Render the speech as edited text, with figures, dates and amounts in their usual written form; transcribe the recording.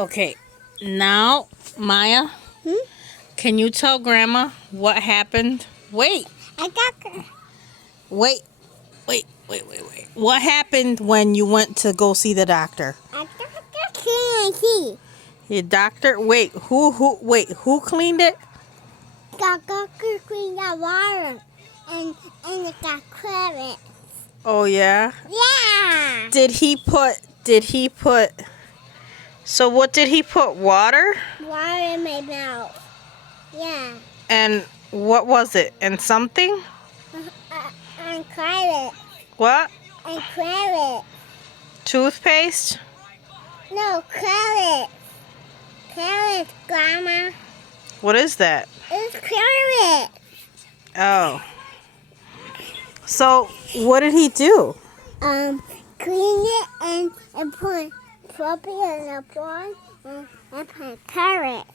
Okay, now, Maya, can you tell Grandma what happened? Wait, I got wait. What happened when you went to go see the doctor? candy. Your doctor? Wait, who cleaned it? Got clean the water and it got credit. Oh, yeah? Yeah. Did he put, so what did he put, water? Water in my mouth. Yeah. And what was it? And something? And credit. What? And credit. Toothpaste? No, credit. Carrot, Grandma. What is that? It's carrot. Oh. So, what did he do? Clean it and put puppy in the bowl and put carrots.